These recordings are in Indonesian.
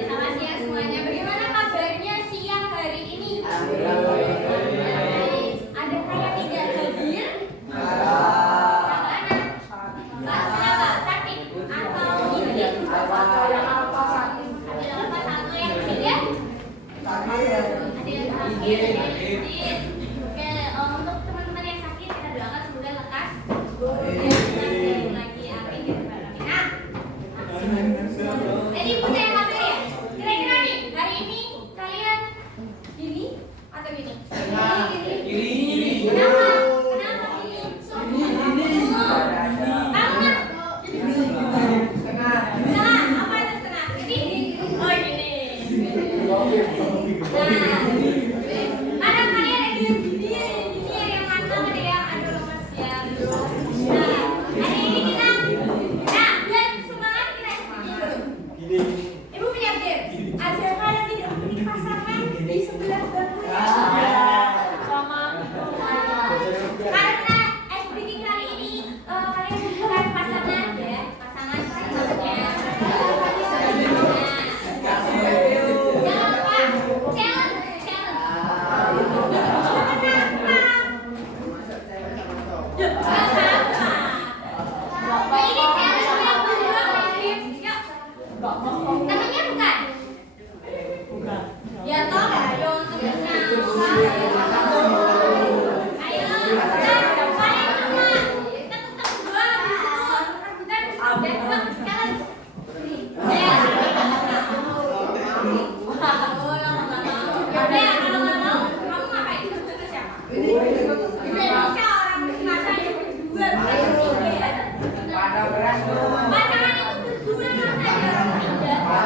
Selamat siang semuanya. Bagaimana kabarnya siang hari ini? Adakah yang tidak hadir? Kenapa? Sakit? Atau ini? Ada satu yang ketiga? Ada yang sakit? Oke, untuk teman-teman yang sakit kita doakan semoga lekas. Lagi amin gitu. Jadi ibu saya ngambil ya. Kira-kira nih hari ini kalian gini atau gini? Gini. Kenapa? Kenapa gini? Setengah. Apa itu setengah? Gini. Oh gini. Ada kalian yang gini yang mantap, ada yang aduh lemas ya. Hari ini kita biar semangat kita gini. Ibu punya tips. Ada kalian tidak memiliki pasangan di sebelah dapur ya? Karena SBK kali ini kalian membutuhkan pasangan ya, pasangan selanjutnya. Jangan lupa challenge. Namanya bukan? Ya toh ayo untuk bersama. Ayo, kalian semua. Kita tetap dua habis itu. Dan sekarang ya. Yaudah, kalau nggak mau, kamu ngapain? Itu siapa? Indonesia orang masa yang berdua. Pasangan itu berdua masa ya orang tiga.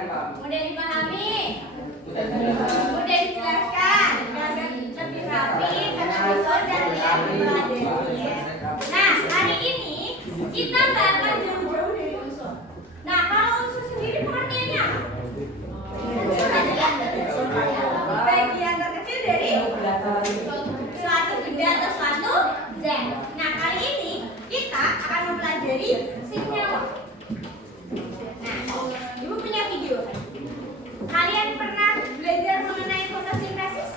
Mudah dipahami? Mudah dijelaskan? Lebih rapi, tersusun dan tidak mempelajarinya. Nah, hari ini kita bakal jauh-jauh dari unsur. Nah, kalau unsur sendiri pengertiannya apa? Bagian terkecil dari suatu benda atau suatu zat. Nah, kali ini kita akan mempelajari senyawa. Nah, Ibu punya video kan? Kalian pernah belajar mengenai fotosintesis?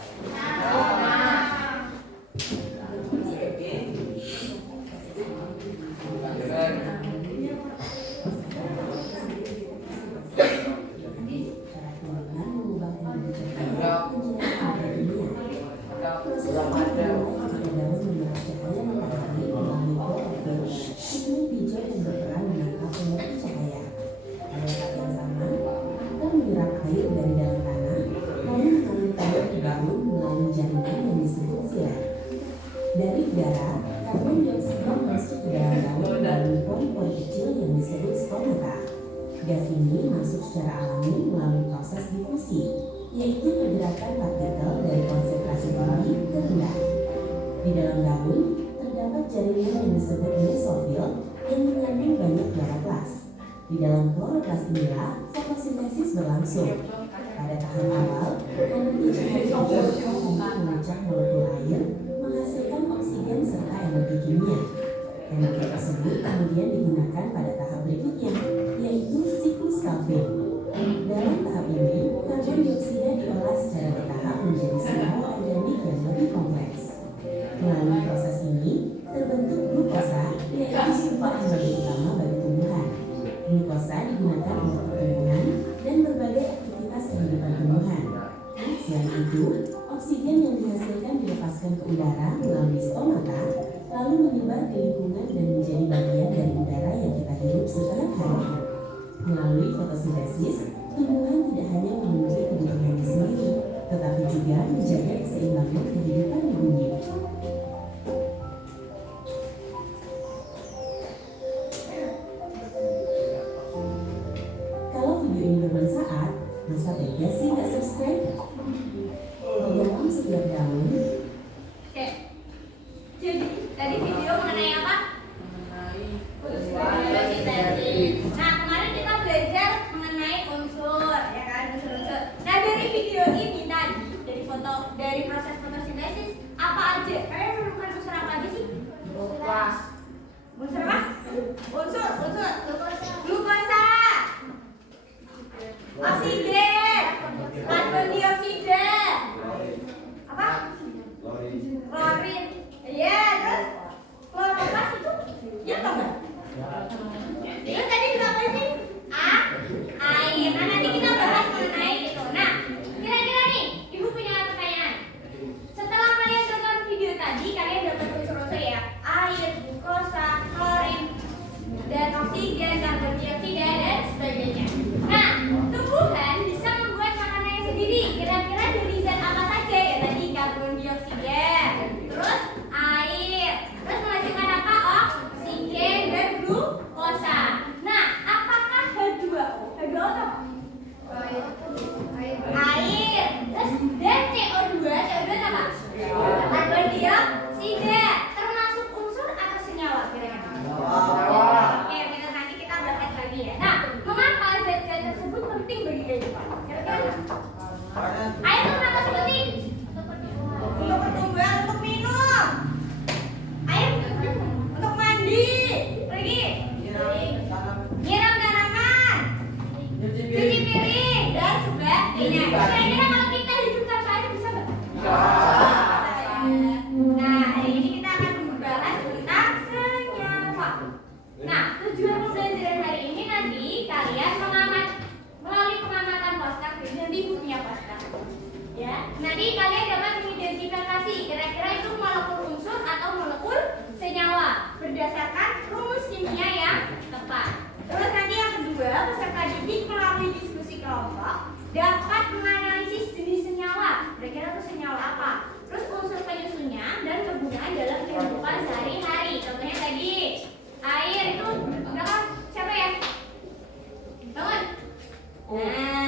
Dari udara, karbon dioksida masuk ke dalam daun melalui pori-pori kecil yang disebut stomata. Gas ini masuk secara alami melalui proses difusi, yaitu pergerakan partikel dari konsentrasi tinggi ke rendah. Di dalam daun, terdapat jaringan yang disebut mesofil yang mengandung banyak chloroplast. Di dalam chloroplast inilah fotosintesis berlangsung. Pada tahap awal, energi cahaya untuk memecah molekul air menghasilkan oksigen serta energi kimia. Energi tersebut kemudian digunakan pada tahap berikutnya, yaitu siklus Calvin. Dalam tahap ini, karbon dioksida diolah secara bertahap menjadi senyawa organik yang lebih kompleks. Melalui proses ini, terbentuk glukosa, yaitu sumber energi utama bagi tumbuhan. Glukosa digunakan untuk pertumbuhan dan berbagai aktivitas kehidupan tumbuhan. Selain itu, oksigen yang dihasilkan dilepaskan ke udara melalui stomata, lalu menyebar di lingkungan dan menjadi bagian dari udara yang kita hirup setiap hari. Melalui fotosintesis, tumbuhan tidak hanya memenuhi kebutuhannya sendiri, tetapi juga menjaga keseimbangan kehidupan di bumi. Kalau video ini bermanfaat, masa tega sih nggak subscribe? Di dalam setiap daun. Oke. Jadi tadi video mengenai apa? Fotosintesis. Nah, kemarin kita belajar mengenai unsur, ya kan, unsur-unsur. Nah, dari video ini tadi, dari proses fotosintesis, apa aja? Kalian menemukan unsur apa aja sih? Unsur apa? Unsur. Glukosa. Oksigen. Karbon dioksida. Apa? Klorin. Iya, terus kloroplast itu ya apa enggak? Terus tadi juga apa sih? Air. Nah, nanti kita bahas mengenai itu. Nah, kira-kira nih, Ibu punya pertanyaan. Setelah kalian tonton video tadi, kalian dapat unsur-unsur ya, air, glukosa, klorin, dan oksigen, karbon dioksida dan sebagainya. Nah, tumbuhan bisa membuat makanannya sendiri. Kira-kira dari zat apa saja ya tadi? Karbon dioksida, terus air, terus menghasilkan apa? Oksigen dan glukosa. Nah, apakah H2O? H2O itu apa? Air. Terus dan CO2 itu apa? Karbon dioksida. Termasuk unsur atau senyawa kira-kira? Oke, nanti kita bahas lagi ya. Nah, mengapa zat-zat tersebut penting bagi kehidupan? Kira-kira air itu kenapa sih penting? Untuk pertumbuhan, untuk minum. Air untuk mandi. Lagi nyiram tanaman, cuci piring dan sebagainya. Kira-kira kalau kita hidup tanpa air bisa nggak? Nah, hari ini kita akan membahas tentang senyawa. Nah, tujuan pembelajaran hari ini nanti kalian melalui pengamatan poster. Nanti Ibu punya poster. Ya, nanti kalian dapat mengidentifikasi kira-kira itu molekul unsur atau molekul senyawa berdasarkan rumus kimia yang tepat. Terus nanti yang kedua, peserta didik melalui diskusi kelompok dapat menganalisis jenis senyawa. Kira-kira itu senyawa apa? Terus unsur penyusunnya dan kegunaan dalam kehidupan sehari-hari. Contohnya tadi air itu siapa ya? Bangun. Nah,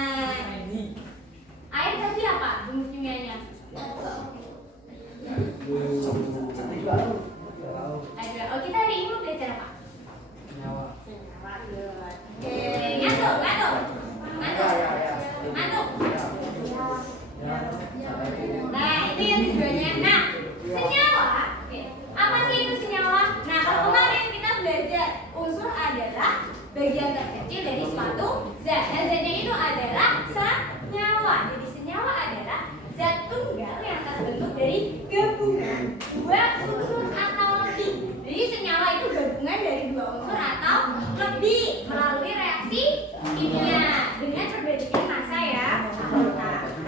kecil dari suatu zat. Dan zatnya itu adalah senyawa. Jadi senyawa adalah zat tunggal yang terbentuk dari gabungan dua unsur atau lebih. Jadi senyawa itu gabungan dari dua unsur atau lebih melalui reaksi kimia dengan perbedaan massa ya, atau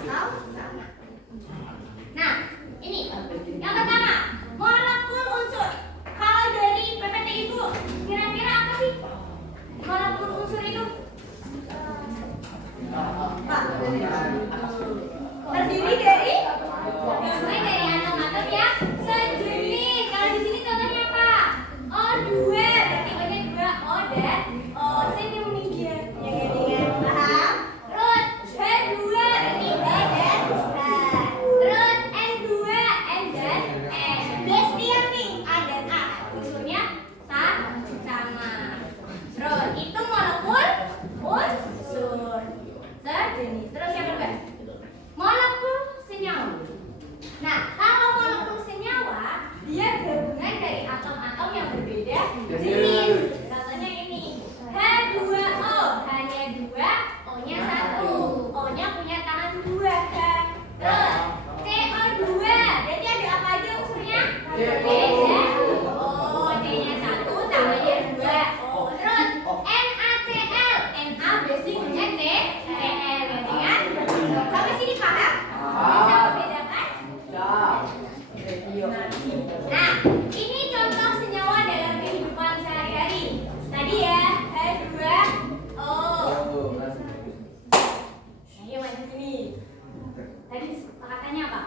sama. Nah, ini yang pertama, molekul unsur. Kalau dari PPT Ibu, kira-kira apa sih molekul unsur itu? Pak, terdiri dari atom-atom yang sejenis. Kalau di sini contohnya apa? O2, berarti O-nya 2, O dan O. Saya mengingat, ya gadingan, paham? Terus H2, berarti H dan H. Terus N2, N dan N. Bestian nih, A dan A. Unsurnya sama. Terus itu molekul unsur sejenis. Terus yang kedua, molekul senyawa. Nah, kalau molekul senyawa, dia gabungan dari atom-atom yang berbeda jenis. Contohnya ini, H2O, hanya 2, O-nya 1. O-nya punya tangan 2. Terus CO2, berarti ada apa aja unsurnya? O, C-nya 1, tangannya 2. Terus NaCl, Na basic punya CCl, berarti kan? Sampai sini paham? Bisa membedakan? Nah, ini contoh senyawa dalam kehidupan sehari-hari. Tadi ya, H2O. Ayo maju sini. Tadi katanya apa?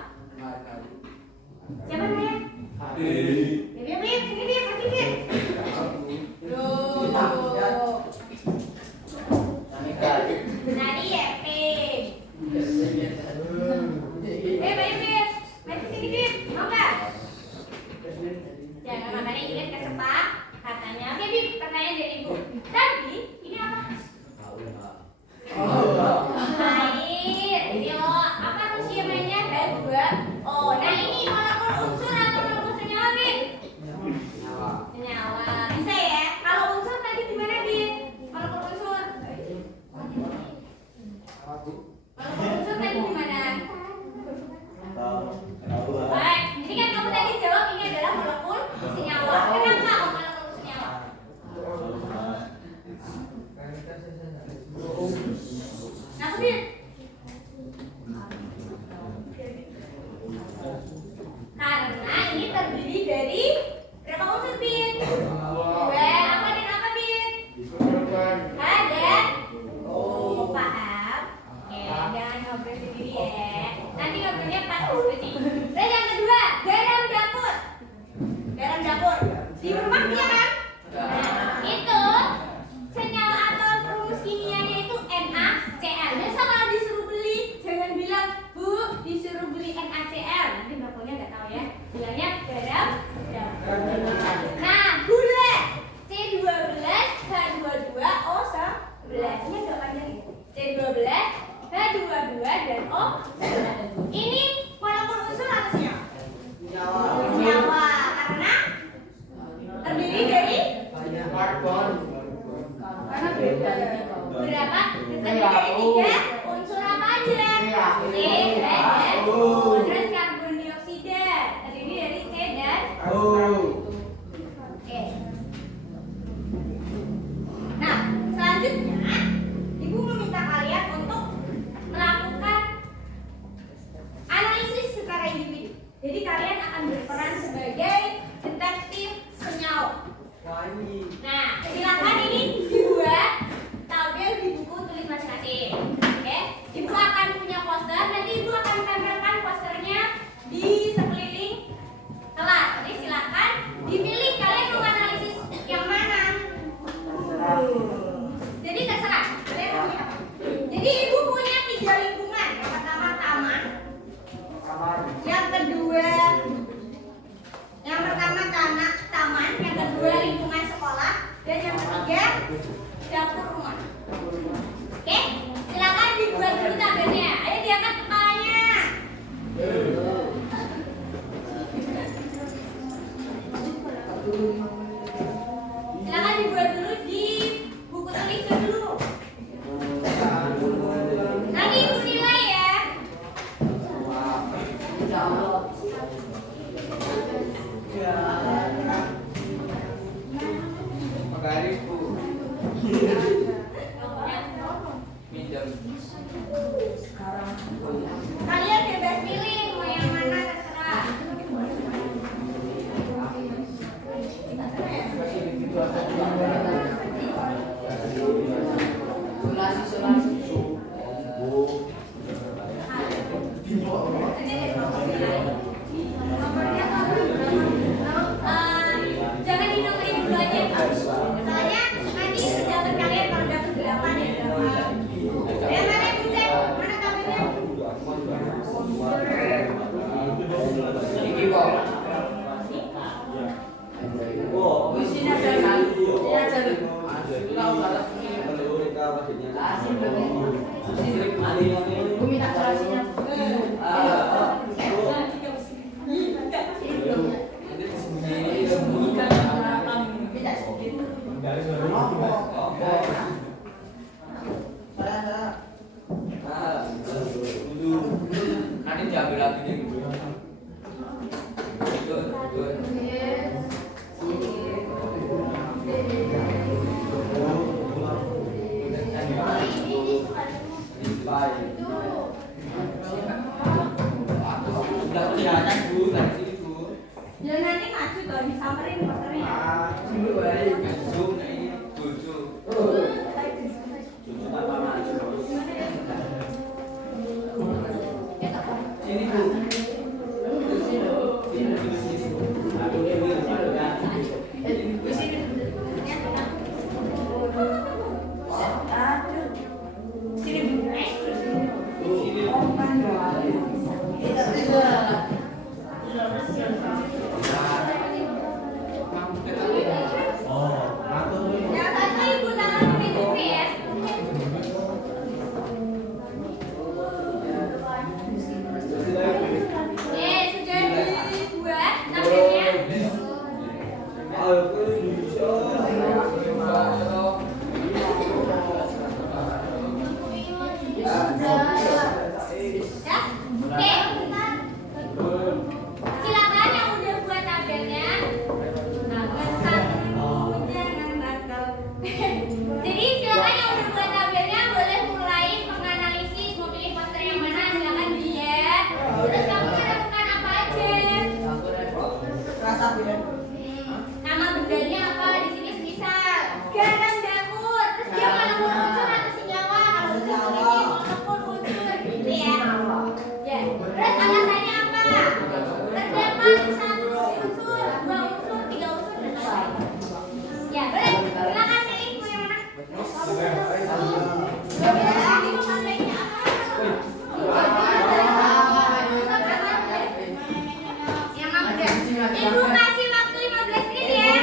Siapa namanya? Bip, sini Bip, pergi Bip. Tadi ya, Bip. Bip. Maju sini Bip, mau nggak? Jangan makanya ingat katanya. Oke Bip, pertanyaan dari Ibu. Tadi ini apa? Air. Ini lo apa skemanya? H2O. Nah ini molekul unsur atau molekul senyawa Bip? Senyawa. Bisa ya? Kalau unsur tadi gimana Bip? Molekul unsur. Molekul unsur tadi gimana? Baik, jadi kan kamu tadi jawab ini adalah molekul senyawa. Kenapa molekul senyawa? Nah, Bip. Karena ini terdiri dari berapa unsur Bip? 2, apa dan apa Bip? H dan O, paham? Oke, jangan ngobrol sendiri ya. Nanti ngobrolnya pas diskusi. Dan yang kedua, garam dapur. Garam dapur di rumah dia kan? Nah, itu senyawa atau rumus kimianya itu NaCl. Biasa kalau disuruh beli, jangan bilang Bu, disuruh beli NaCl. Nanti bapaknya nggak tahu ya. Bilangnya garam dapur. Nah, gula C12 H22O11. Ini agak panjang ya. C12 H22 dan O11. Ini molekul unsur apa senyawa? Senyawa. Karena terdiri dari berapa? Terdiri dari 3 unsur apa aja? C, H, dan O. Terus karbon dioksida terdiri dari C dan O. Oke. Nah, selanjutnya Ibu meminta kalian untuk melakukan analisis secara individu. Jadi kalian akan berperan sebagai detektif senyawa. Nah, silakan ini dibuat tabel di buku tulis masing-masing. Oke, Ibu akan punya poster. Nanti Ibu akan tempelkan posternya di sekeliling kelas. Jadi silakan dipilih kalian mau analisis yang mana. Jadi Kalian bebas pilih mau yang mana terserah. Jangan dinomorin dulu aja. Soalnya nanti dapat kalian kalau dapat 8 ya. Yang mana yang bucet? Mana tabelnya? Nanti diambil lagi nih. Sudah kelihatan Bu dari sini Bu. Ya nanti maju tuh disamperin posternya. Zoom nah ini Zoom. Ini Bu. Yang satu ibu tangan di ya. Sudah dibuat tabelnya. Ya, oke. Silakan yang udah buat tabelnya. Jangan nakal. Jadi silakan yang udah buat tabelnya boleh mulai menganalisis mau pilih poster yang mana, silakan dilihat. Terus kamu menentukan apa aja. Nama bendanya apa di sini semisal garam dapur. Terus dia kalau mau unsur atau senyawa, kalau unsur tulisin walaupun unsur gitu ya. Ya. Terus alasannya apa? Terdapat 1 unsur, 2 unsur, 3 unsur dan lain-lain. Ya, boleh. Silakan pilih mau yang mana. Ini memakainya apa? Yang mana? Ibu kasih waktu 15 menit ya. Ya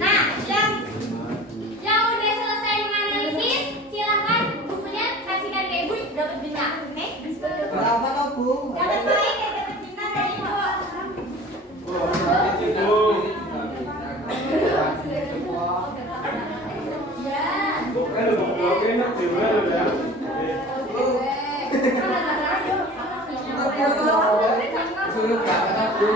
Nah, yang udah selesai menganalisis, silahkan bukunya kasihkan ke ibu dapat bintang. Oke? Dapat baik ya, dapat bintang dari ibu. Suruh Kak, Bu.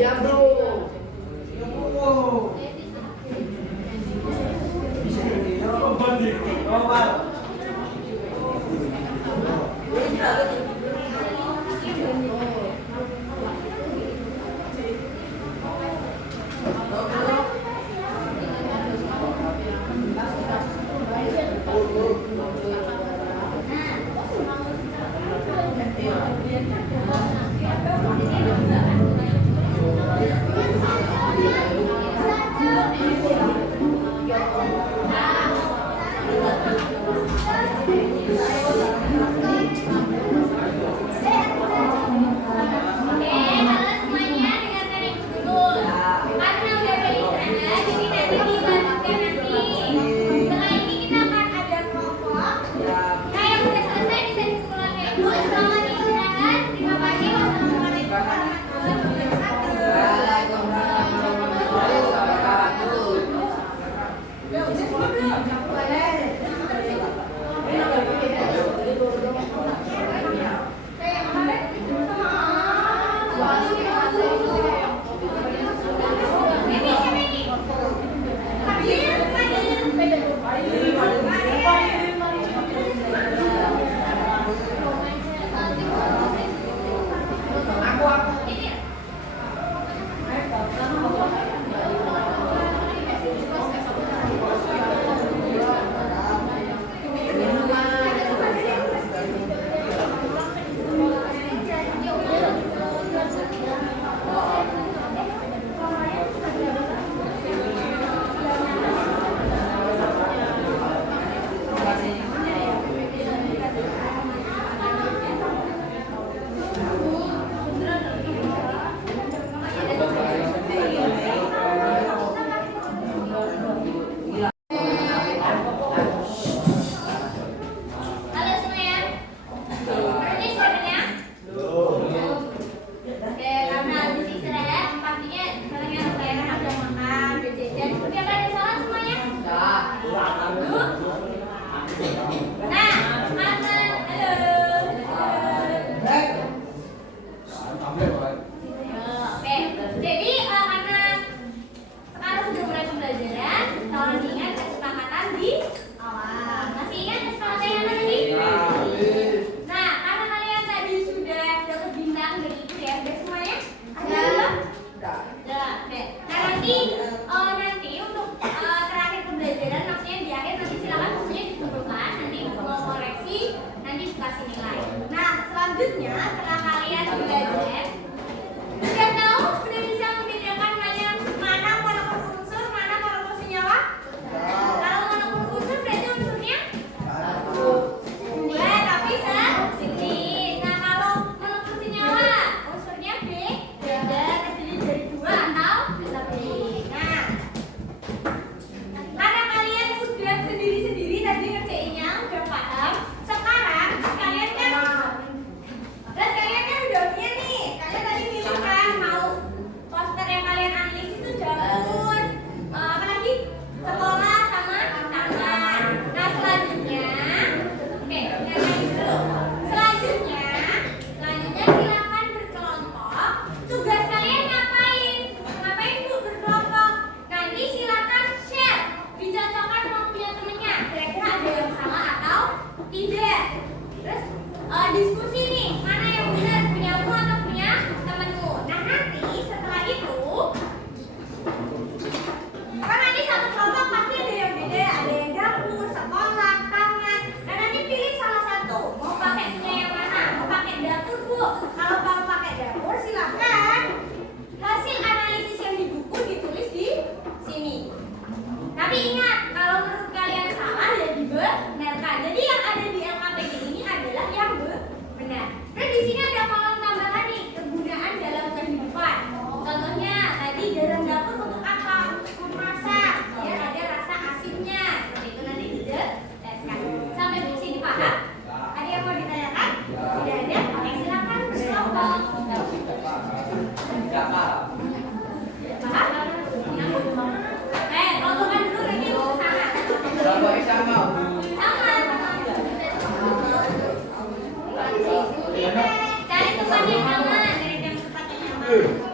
Ya bro. berapa? Rombongan dulu ini sama. Kelompoknya sama, Bu. Cari tempat yang aman, dari yang tempat yang aman.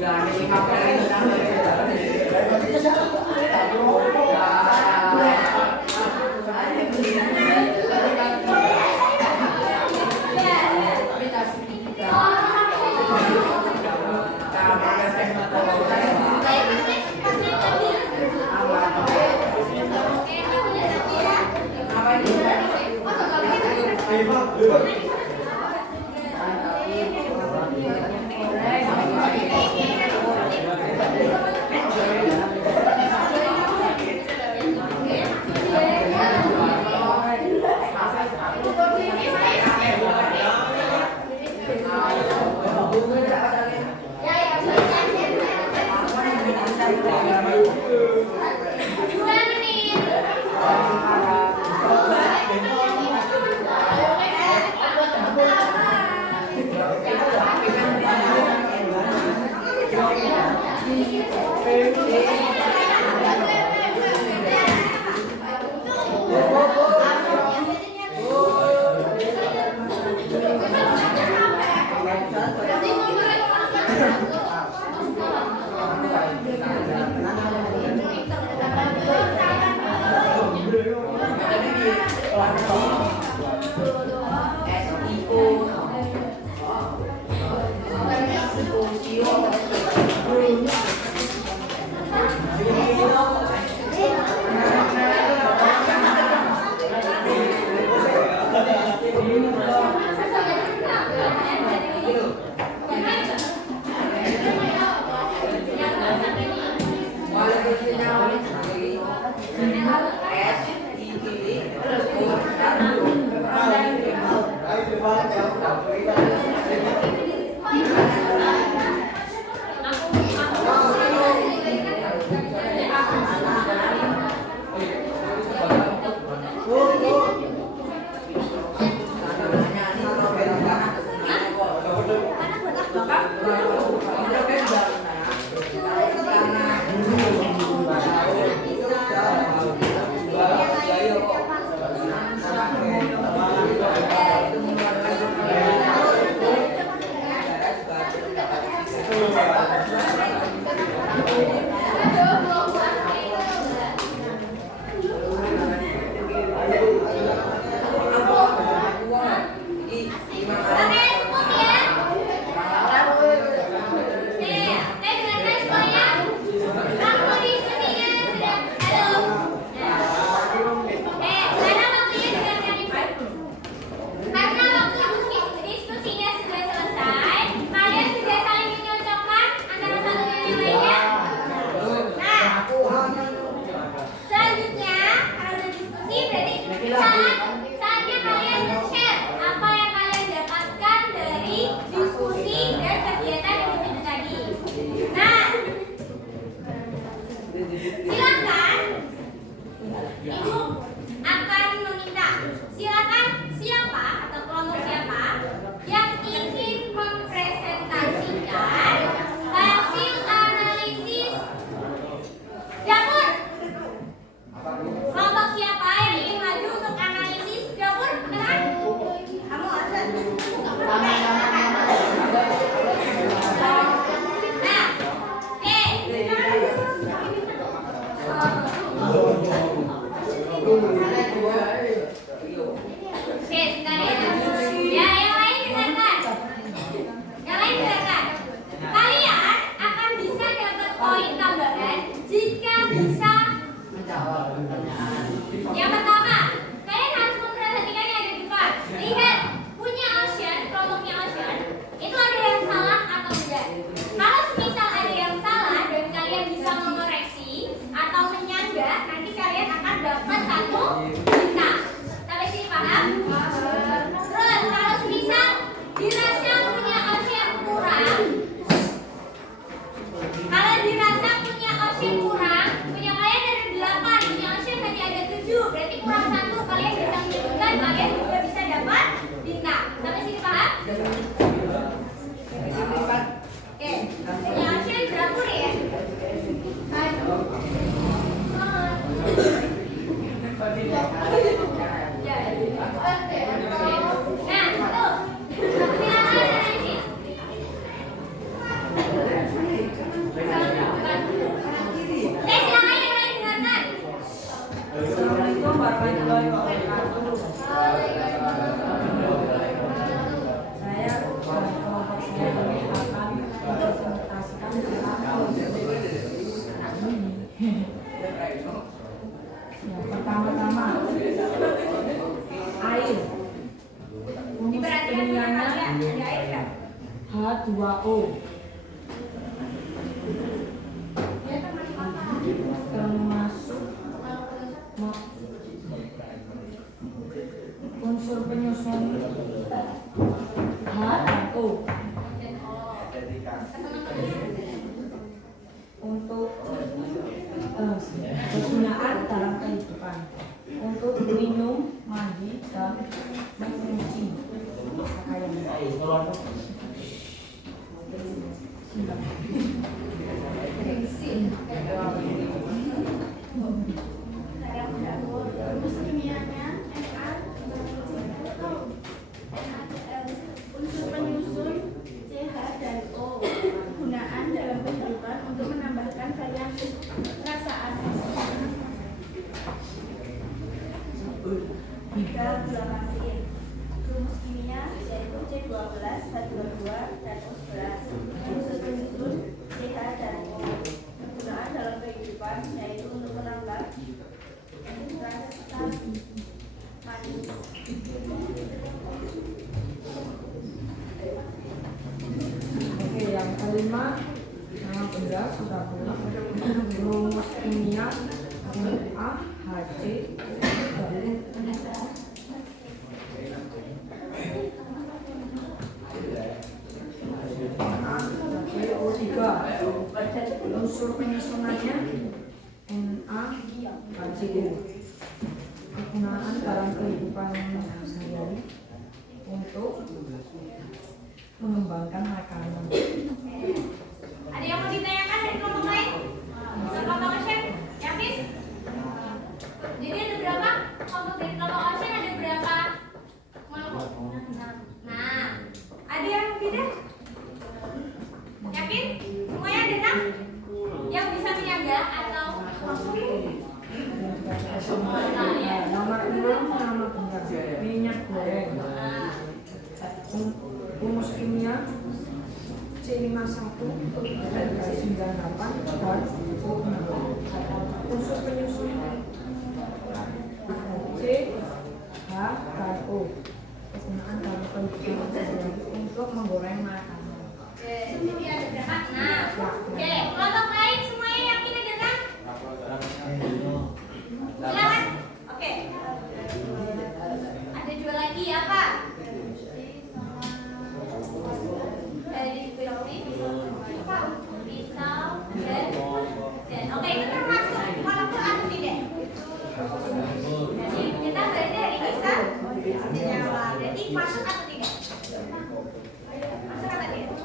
Enggak, ini Assalamualaikum warahmatullahi wabarakatuh. Saya kelompok saya akan mempresentasikan tentang yang pertama-tama air. Diperhatikan Kimianya ada air nggak? H2O. Dia termasuk apa? Termasuk unsur penyusun H dan O. Dan O. Teman-temannya Untuk kegunaan dalam kehidupan, untuk minum, mandi, dan mencuci pakaian. Rumus kimianya Na, unsur penyusun CH dan O. Gunaan dalam kehidupan untuk menambahkan variasi rasa asin. Tiga gula pasir. Rumus kimia yaitu C12, H22, dan O11. Unsur penyusun CH dan O. Gunaan dalam kehidupan yaitu untuk menambah rasa manis. Oke, yang kelima, nama benda sudah pula. Rumus kimia Na, Hc, HCO3. Unsur penyusunannya Na, HCO. Kegunaan dalam kehidupan sehari-hari untuk mengembangkan makanan. ada yang mau ditanyakan dari kelompok lain? Kelompok Ocean, yakin? Jadi ada berapa? Kelompok dari kelompok Ocean ada berapa? Kelompok? Nah, ada yang tidak? Yakin? Semuanya ada 6? Yang bisa menjaga atau Nomor 6, nama benda minyak goreng. Rumus kimia C51, C98, dan O6. Unsur penyusun C, H, dan O. Kegunaan dalam kehidupan sehari-hari untuk menggoreng makanan. Oke, jadi ada berapa? Nah, oke, kelompok lain semuanya yakin ada 6? Silakan. Oke. Ada 2 lagi apa? Dari pisau, dan oke, itu termasuk molekul atau tidak? Jadi kita berarti dari pisau senyawa. Berarti masuk atau tidak? Masuk atau tidak?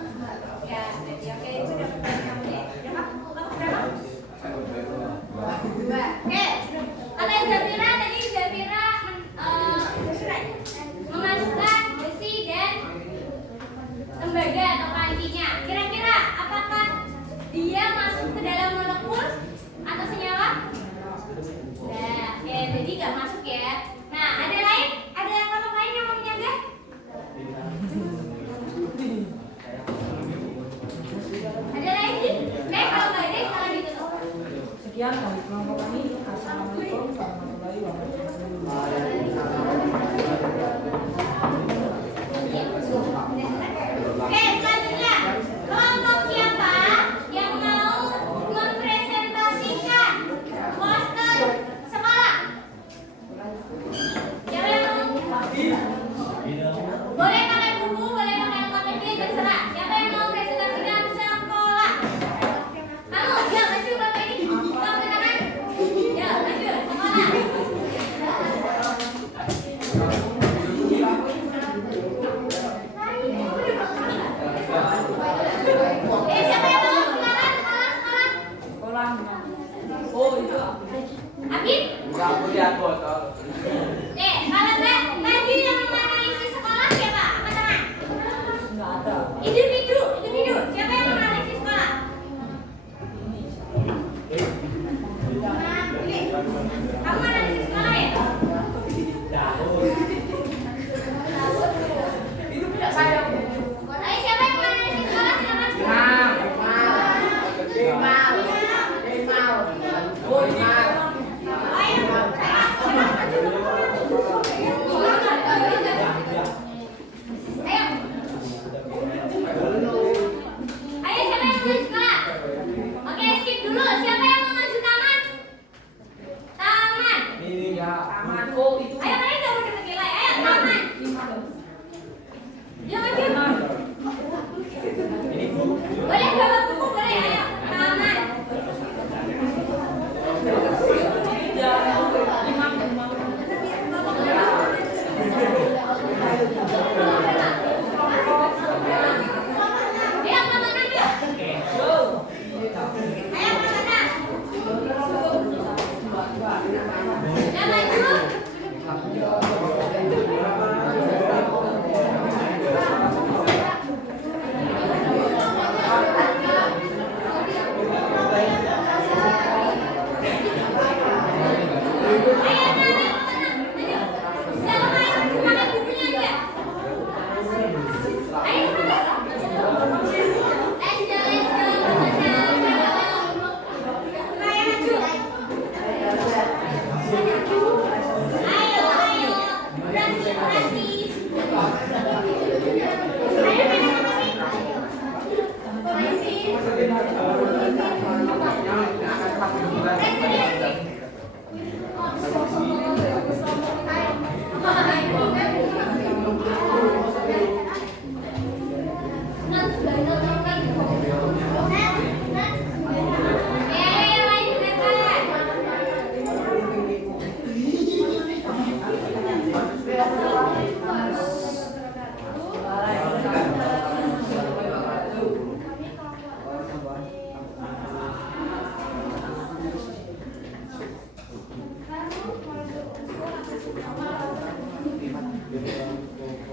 Ya, berarti oke, itu udah kamu deh. Berapa? Dua. Oke. Kata Zafira tadi memasukkan besi dan tembaga atau pancinya. Kira-kira apakah dia masuk ke dalam molekul atau senyawa? Nah, oke, jadi nggak masuk ya. Nah, ada lain? Ada yang kelompok lain yang mau menjaga? Ada lagi? Oke, kalau nggak ada, sekarang ditutup. Sekian dari kelompok kami. Assalamualaikum warahmatullahi wabarakatuh. Oke, selanjutnya kelompok siapa yang mau mempresentasikan poster sekolah? Siapa yang mau? Boleh pakai buku, boleh pakai alfabetnya, terserah. Siapa yang mau presentasikan sekolah? Kamu, ya maju bapak ini. Bapak tangan. Ya maju sekolah. Siapa yang mau? Sekolah. Sekolah. Oh, itu Abid? Aku lihat foto. Kalau enggak, tadi yang menganalisis sekolah siapa? Angkat tangan. nggak ada. Individu. Siapa yang menganalisis sekolah? Nah, ini. Kamu analisis ya. Taman. Oh, itu. Ayo kalian nggak mau dapat nilai. Ayo taman. Yuk maju. Boleh bawa buku boleh. Ayo taman. Ayo kemana yuk? Ayo kemana? Ya maju.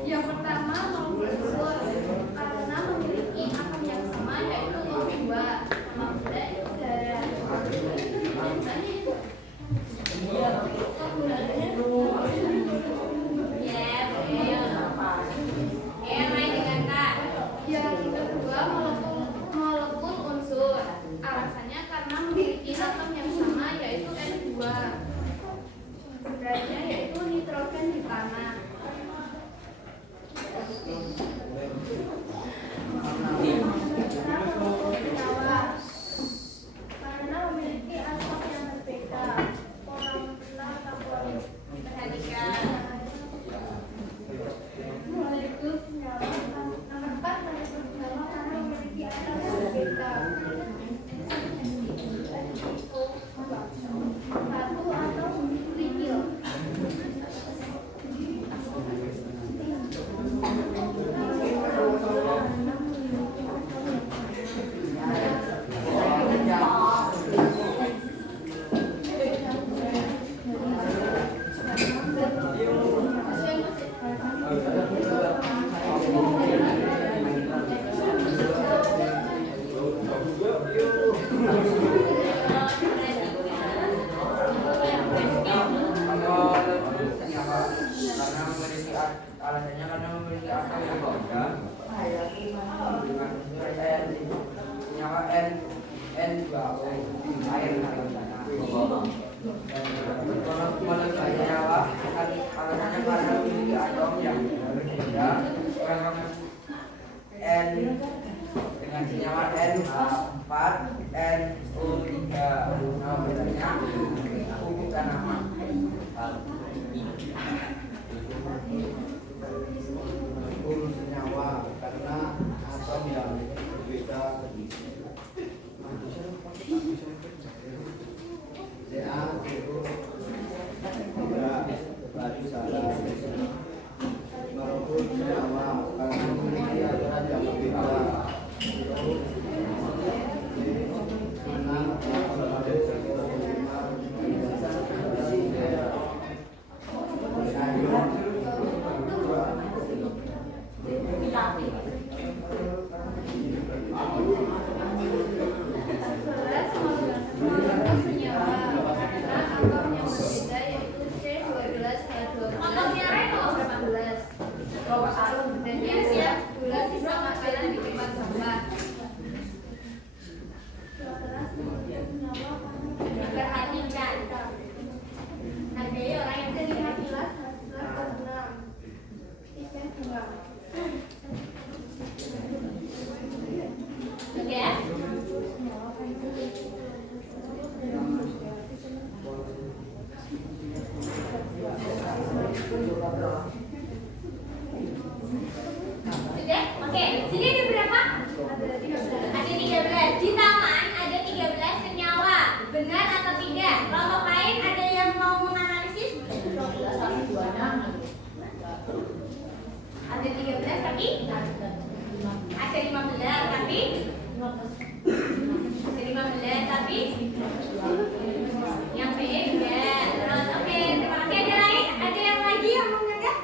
Yang pertama mengunsur karena memiliki akar yang sama yaitu dua sama benda itu darah. Yang kedua walaupun unsur alasannya karena memiliki atom yang sama yaitu N2. Bedanya yaitu nitrogen di tanah. Karena memiliki atom yang berbeda, formula tabloid. Molekul senyawa. Nomor 4 molekul senyawa karena memiliki atom yang berbeda. Satu atau likil. Alasannya karena memiliki akar yang berbeda dengan senyawa N2O air dalam tanah. Kalau senyawa alasannya karena memiliki atom yang berbeda N dengan senyawa N4 NO3. Nah, bedanya pupuk tanaman. Molekul senyawa karena atom yang berbeda. Ca tidak tadi salah. Molekul senyawa karena memiliki aturan yang berbeda. Karena Ada 13 tapi ada 15 tapi yang B enggak. Terus oke, terima kasih. Ada lain? Ada yang lagi yang mau nyontek?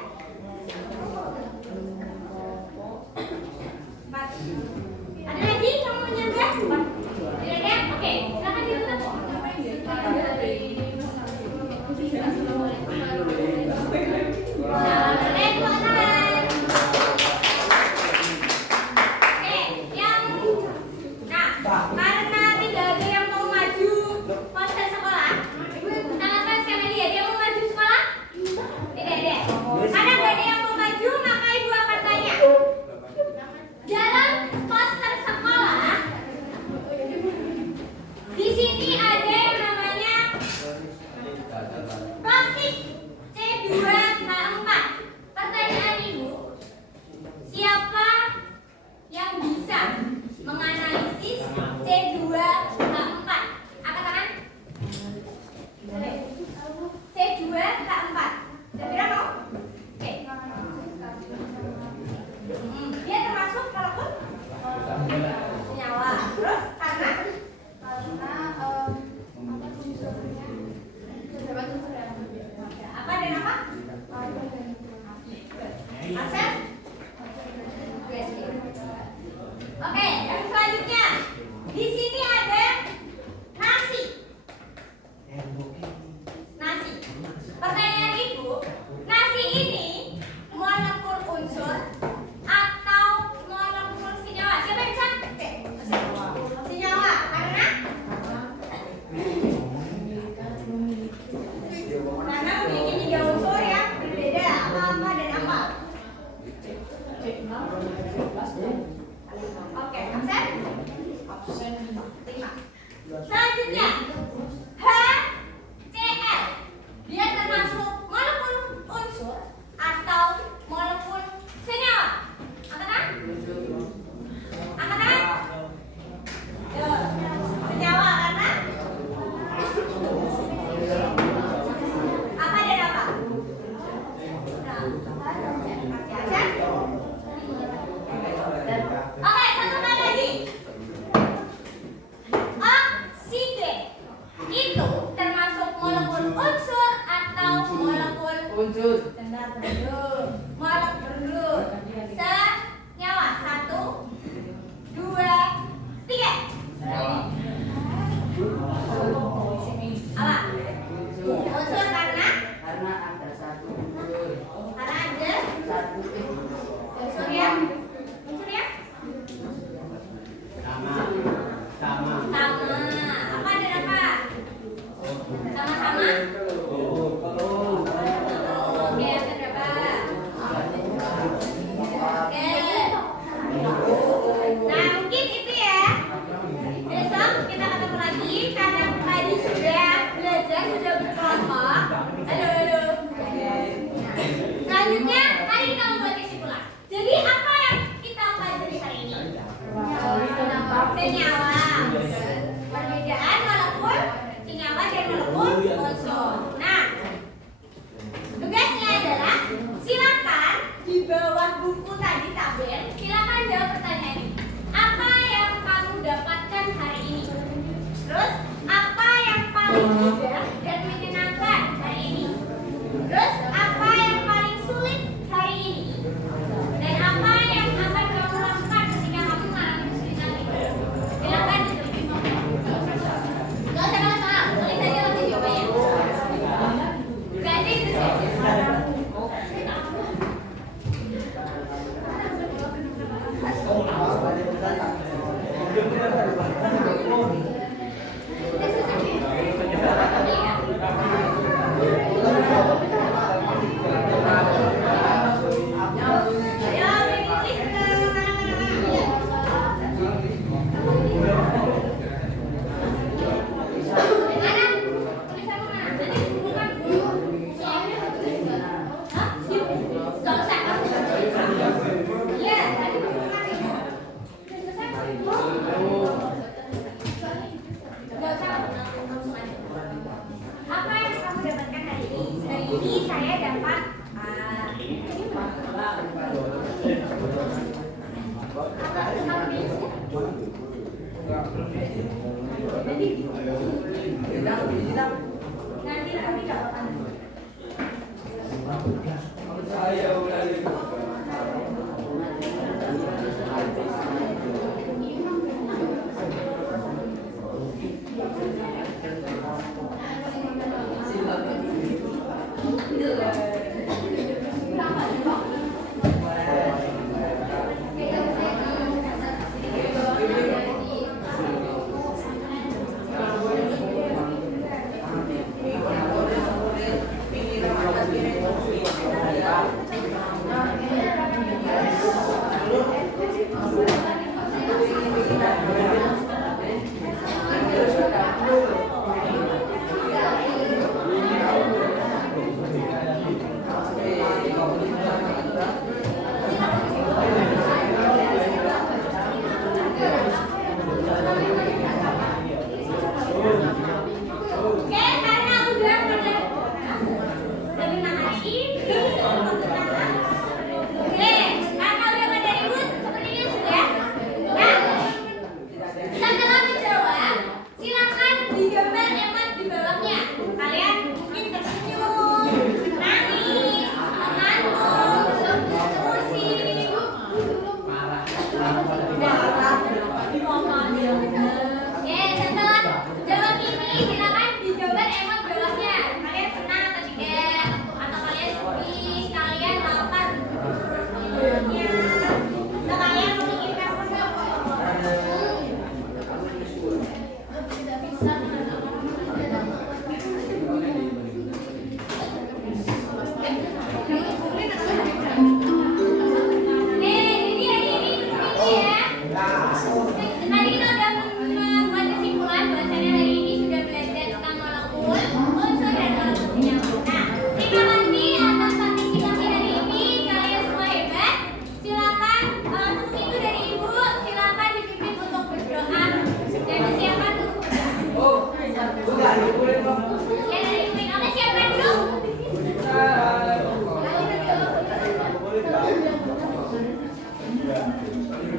Ada lagi yang mau nyontek? Tidak ada? Oke, silakan ditutup. Karena tidak ada yang mau maju poster sekolah, ibu tangan sekali lagi. Ada yang mau maju sekolah? Tidak ada. Karena tidak ada yang mau maju, maka ibu akan tanya. Dalam poster sekolah, di sini ada yang namanya plastik C2H4. Pertanyaan ibu, siapa yang bisa menganalisis C2H4? Angkat tangan. C2H4. Kira-kira mau? Oke. Dia termasuk walaupun senyawa. Terus karena apa dan apa? Asep? Oke, yang selanjutnya di sini ada nasi. Nasi. Pertanyaan ibu, nasi ini molekul unsur atau molekul senyawa? Siapa yang bisa? Senyawa. Karena memiliki tiga unsur yang berbeda, apa dan apa. Oke, absen? Terima. Selanjutnya HCl. Dia termasuk molekul unsur atau molekul senyawa? Angkat tangan. Senyawa karena apa dan apa? Absen? Oke, satu kali lagi. Oksigen itu termasuk molekul unsur atau molekul unsur. molekul senyawa? 1, 2, 3. Apa? Unsur karena Ada satu unsur. karena ada Satu unsur yang Sama. apa dan apa? Sama-sama. Oke, yang berapa? Oke. Nah, mungkin itu ya. Besok kita ketemu lagi karena tadi sudah belajar, sudah berkelompok. Aduh. Selanjutnya, hari ini kamu buat kesimpulan. Jadi apa yang kita pelajari hari ini? Senyawa. Perbedaan molekul senyawa dan molekul unsur. Nah, tugasnya adalah silakan di bawah buku tadi tabel, silakan jawab pertanyaan ini. Apa yang kamu dapatkan hari ini? Terus apa yang paling mudah dan menyenangkan hari ini? Terus apa yang paling sulit hari ini? Dan apa yang akan kamu lakukan ketika kamu mengalami kesulitan itu? Silakan ditulis. Gak usah kalah-kalah, tulis aja langsung jawabannya. Oke, karena udah bintang hari ini. Oke, karena udah pada ribut, sepertinya sudah. Nah, setelah menjawab, silakan digambar emot di bawahnya. Kalian mungkin tersenyum, nangis, mengantuk, emosi. Oke, setelah jawab ini silakan digambar emot bawahnya. Kalian senang atau tidak? Atau kalian sedih? Kalian lapar? Ya. Atau kalian menginginkan Tidak bisa Oke, ini hari ini ya. Tadi kita udah membuat kesimpulan bahwasanya hari ini sudah belajar tentang molekul, unsur dan molekul senyawa. Nah, terima kasih atas partisipasi hari ini. Kalian semua hebat. Silakan untuk itu dari ibu, silakan dipimpin untuk berdoa dan disiapkan untuk berdoa. Ya dari ibu, oke siapkan dulu.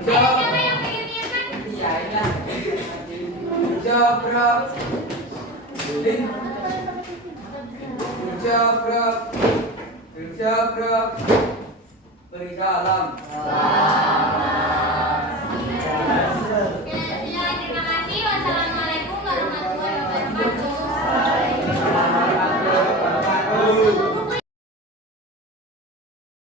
Ada siapa yang pengen nyiapkan? Jabrak. Jabrak. Beri salam.